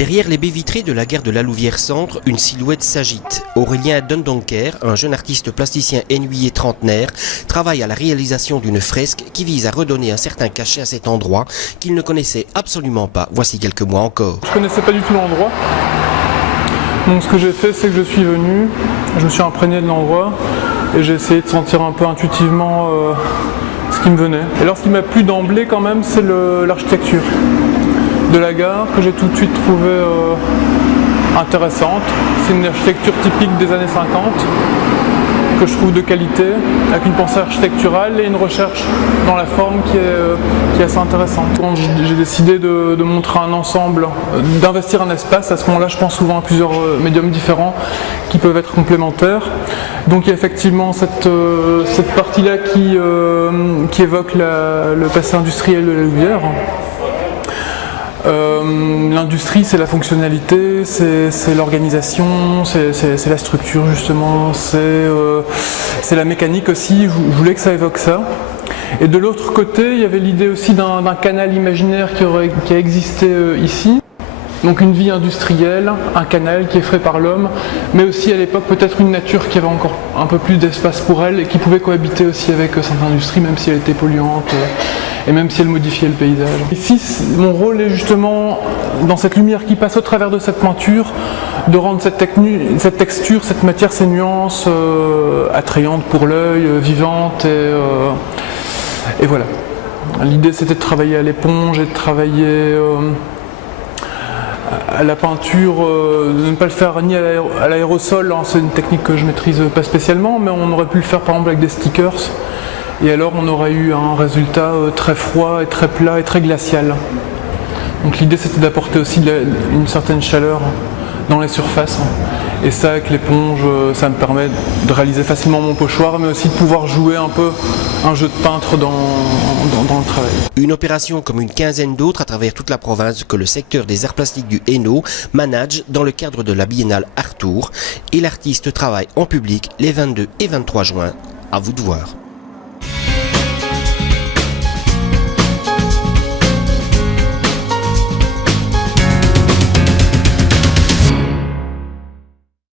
Derrière les baies vitrées de la gare de la Louvière-Centre, une silhouette s'agite. Aurélien Dundonker, un jeune artiste plasticien ennuyé trentenaire, travaille à la réalisation d'une fresque qui vise à redonner un certain cachet à cet endroit qu'il ne connaissait absolument pas voici quelques mois encore. Je ne connaissais pas du tout l'endroit. Donc ce que j'ai fait, c'est que je suis venu, je me suis imprégné de l'endroit et j'ai essayé de sentir un peu intuitivement ce qui me venait. Et alors ce qui m'a plu d'emblée quand même, c'est l'architecture de la gare que j'ai tout de suite trouvé intéressante. C'est une architecture typique des années 50 que je trouve de qualité, avec une pensée architecturale et une recherche dans la forme qui est assez intéressante. Quand j'ai décidé de montrer un ensemble, d'investir un espace, à ce moment-là je pense souvent à plusieurs médiums différents qui peuvent être complémentaires. Donc il y a effectivement cette partie-là qui évoque le passé industriel de la Louvière. L'industrie, c'est la fonctionnalité, c'est l'organisation, c'est la structure justement, c'est la mécanique aussi, je voulais que ça évoque ça. Et de l'autre côté, il y avait l'idée aussi d'un canal imaginaire qui a existé ici. Donc une vie industrielle, un canal qui est fait par l'homme, mais aussi à l'époque peut-être une nature qui avait encore un peu plus d'espace pour elle et qui pouvait cohabiter aussi avec cette industrie, même si elle était polluante et même si elle modifiait le paysage. Ici, mon rôle est justement, dans cette lumière qui passe au travers de cette peinture, de rendre cette texture, cette matière, ces nuances attrayantes pour l'œil, vivantes et voilà. L'idée c'était de travailler à l'éponge et de travailler à la peinture, de ne pas le faire ni à l'aérosol, hein, c'est une technique que je maîtrise pas spécialement, mais on aurait pu le faire par exemple avec des stickers, et alors on aurait eu un résultat très froid et très plat et très glacial. Donc l'idée c'était d'apporter aussi une certaine chaleur dans les surfaces, et ça avec l'éponge, ça me permet de réaliser facilement mon pochoir, mais aussi de pouvoir jouer un peu un jeu de peintre dans le travail. Une opération comme une quinzaine d'autres à travers toute la province que le secteur des arts plastiques du Hainaut manage dans le cadre de la biennale Artour, et l'artiste travaille en public les 22 et 23 juin. À vous de voir.